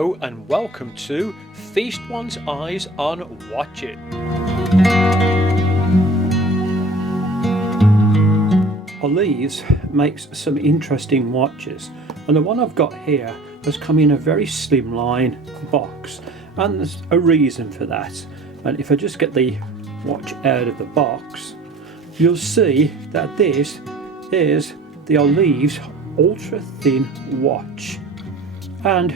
Hello and welcome to Feast One's Eyes on Watch It. Olevs makes some interesting watches, and the one I've got here has come in a very slimline box, and there's a reason for that. And if I just get the watch out of the box, you'll see that this is the Olevs ultra thin watch, and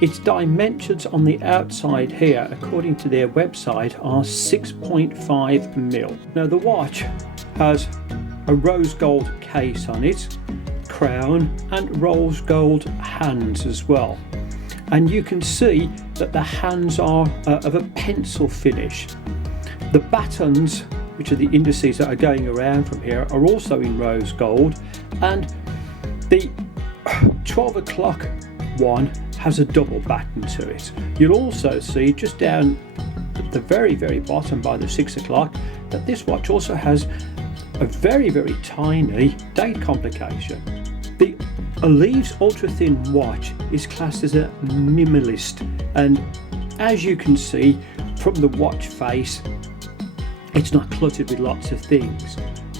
its dimensions on the outside here, according to their website, are 6.5 mil. Now the watch has a rose gold case on it, crown and rose gold hands as well. And you can see that the hands are of a pencil finish. The battens, which are the indices that are going around from here, are also in rose gold, and the 12 o'clock one has a double batten to it. You'll also see just down at the very bottom by the 6 o'clock that this watch also has a very tiny date complication. The Olevs ultra thin watch is classed as a minimalist, and as you can see from the watch face, it's not cluttered with lots of things.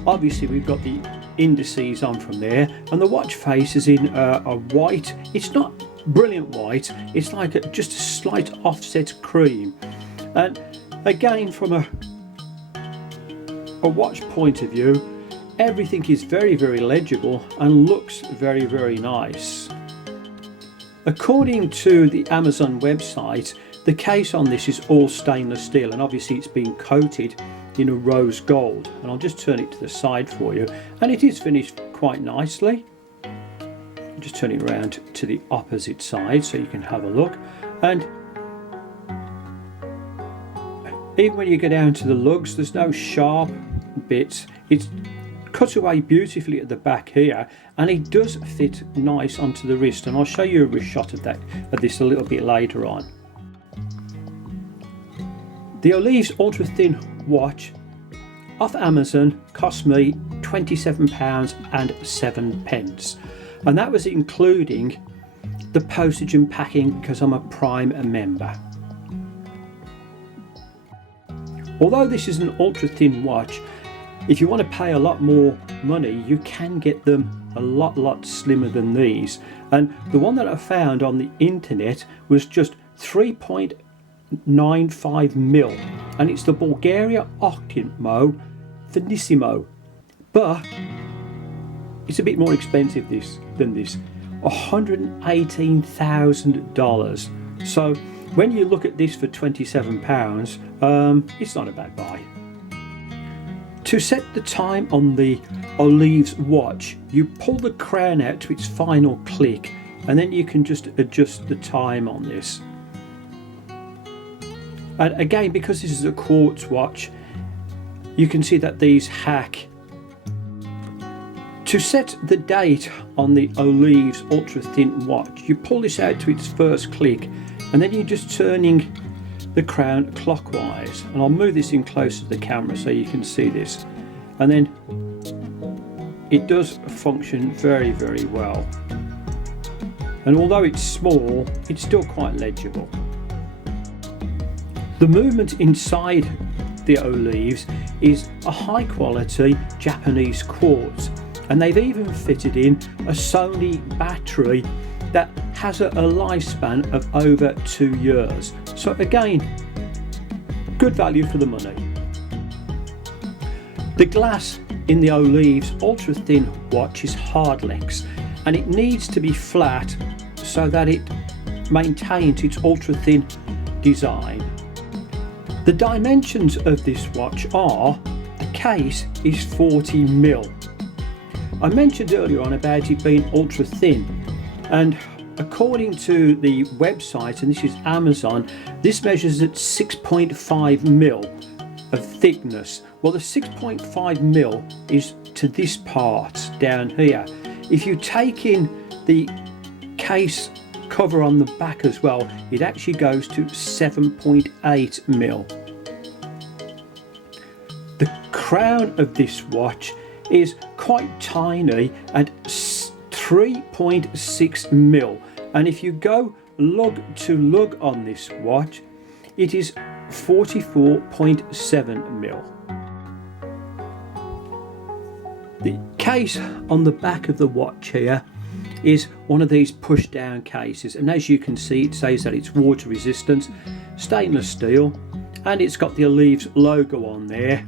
Obviously we've got the indices on from there, and the watch face is in a white. It's not brilliant white, it's like just a slight offset cream. And again, from a watch point of view, everything is very legible and looks very nice. According to the Amazon website, the case on this is all stainless steel, and obviously it's been coated in a rose gold. And I'll just turn it to the side for you, and it is finished quite nicely. Just turn it around to the opposite side so you can have a look. And even when you go down to the lugs, there's no sharp bits. It's cut away beautifully at the back here, and it does fit nice onto the wrist, and I'll show you a wrist shot of this a little bit later on. The Olevs ultra thin watch off Amazon cost me £27.07, and that was including the postage and packing because I'm a Prime member. Although this is an ultra thin watch, if you want to pay a lot more money, you can get them a lot slimmer than these. And the one that I found on the internet was just 3.95 mil, and it's the Bulgaria Octimo Finissimo, but it's a bit more expensive than this, $118,000. So when you look at this for £27, it's not a bad buy. To set the time on the Olevs watch, you pull the crown out to its final click, and then you can just adjust the time on this. And again, because this is a quartz watch, you can see that these hack. To set the date on the Olevs ultra thin watch, you pull this out to its first click, and then you're just turning the crown clockwise. And I'll move this in closer to the camera so you can see this. And then it does function very well. And although it's small, it's still quite legible. The movement inside the Olevs is a high quality Japanese quartz, and they've even fitted in a Sony battery that has a lifespan of over 2 years. So again, good value for the money. The glass in the Olevs ultra thin watch is hardlex, and it needs to be flat so that it maintains its ultra thin design. The dimensions of this watch are, the case is 40 mil. I mentioned earlier on about it being ultra thin, and according to the website, and this is Amazon, this measures at 6.5 mil of thickness. Well, the 6.5 mil is to this part down here. If you take in the case cover on the back as well, it actually goes to 7.8 mil. The crown of this watch is quite tiny at 3.6 mil, and if you go lug to lug on this watch, it is 44.7 mil. The case on the back of the watch here is one of these push down cases, and as you can see it says that it's water resistant, stainless steel, and it's got the Olevs logo on there,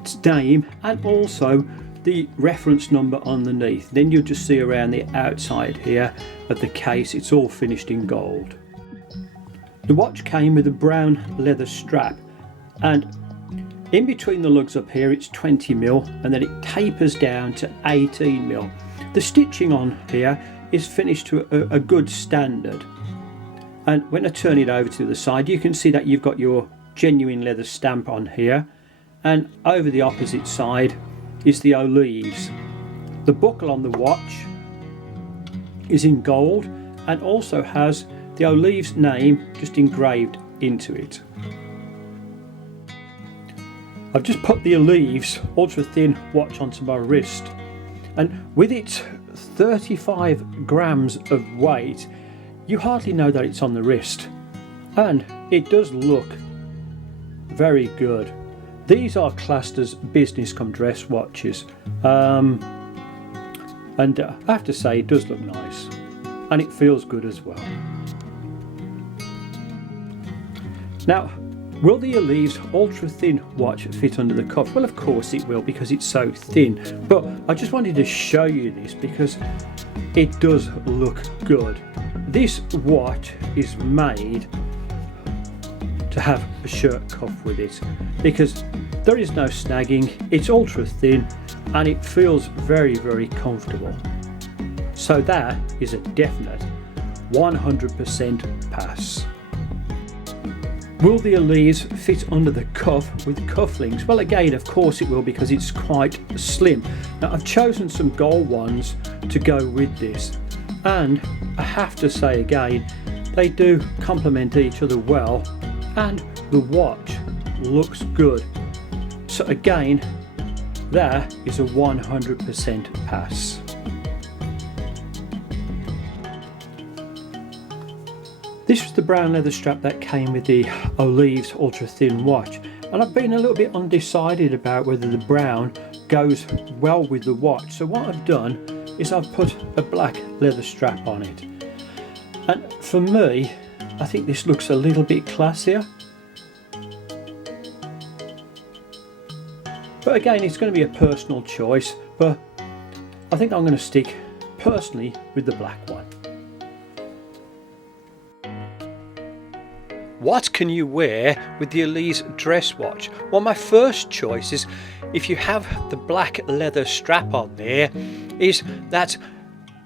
its name, and also the reference number underneath. Then you'll just see around the outside here of the case it's all finished in gold. The watch came with a brown leather strap, and in between the lugs up here it's 20 mil, and then it tapers down to 18 mil. The stitching on here is finished to a good standard, and when I turn it over to the side you can see that you've got your genuine leather stamp on here, and over the opposite side is the Olevs. The buckle on the watch is in gold and also has the Olevs name just engraved into it. I've just put the Olevs ultra thin watch onto my wrist, and with its 35 grams of weight you hardly know that it's on the wrist, and it does look very good. These are classed as business come dress watches, and I have to say it does look nice and it feels good as well. Now, will the Olevs ultra thin watch fit under the cuff? Well, of course it will, because it's so thin, but I just wanted to show you this because it does look good. This watch is made to have a shirt cuff with it because there is no snagging, it's ultra thin and it feels very, very comfortable. So that is a definite 100% pass. Will the Olevs fit under the cuff with cufflinks? Well, again, of course it will, because it's quite slim. Now, I've chosen some gold ones to go with this, and I have to say again, they do complement each other well, and the watch looks good. So again, that is a 100% pass. This was the brown leather strap that came with the Olevs ultra thin watch, and I've been a little bit undecided about whether the brown goes well with the watch. So what I've done is I've put a black leather strap on it, and for me I think this looks a little bit classier. But again, it's going to be a personal choice, but I think I'm going to stick personally with the black one. What can you wear with the Olevs dress watch? Well, my first choice is, if you have the black leather strap on there, is that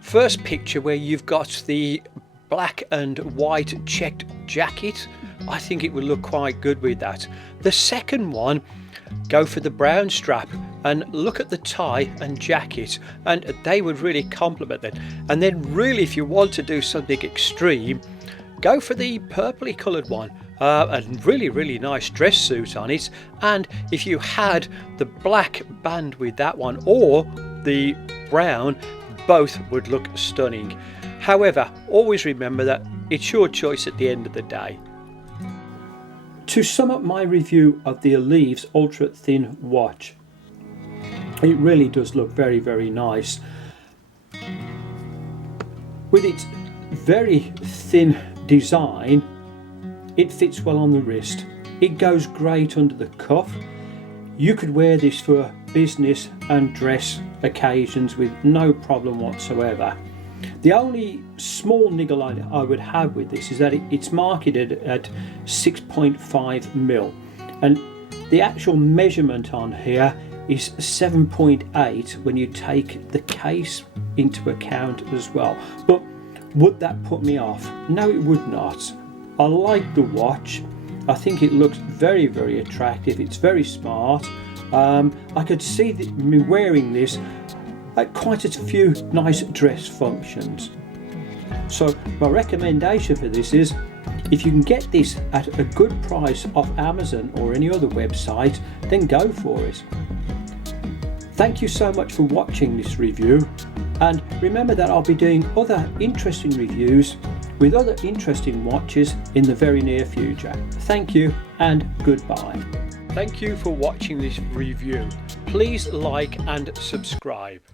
first picture where you've got the black and white checked jacket. I think it would look quite good with that. The second one, go for the brown strap and look at the tie and jacket, and they would really complement it. And then really, if you want to do something extreme, go for the purpley coloured one, a really nice dress suit on it. And if you had the black band with that one or the brown, both would look stunning. However, always remember that it's your choice at the end of the day. To sum up my review of the Olevs ultra thin watch, it really does look very nice. With its very thin design, it fits well on the wrist. It goes great under the cuff. You could wear this for business and dress occasions with no problem whatsoever. The only small niggle I would have with this is that it's marketed at 6.5 mil, and the actual measurement on here is 7.8 when you take the case into account as well. But would that put me off? No, it would not. I like the watch. I think it looks very attractive. It's very smart. I could see me wearing this at quite a few nice dress functions. So my recommendation for this is, if you can get this at a good price off Amazon or any other website, then go for it. Thank you so much for watching this review, and remember that I'll be doing other interesting reviews with other interesting watches in the very near future. Thank you and goodbye. Thank you for watching this review. Please like and subscribe.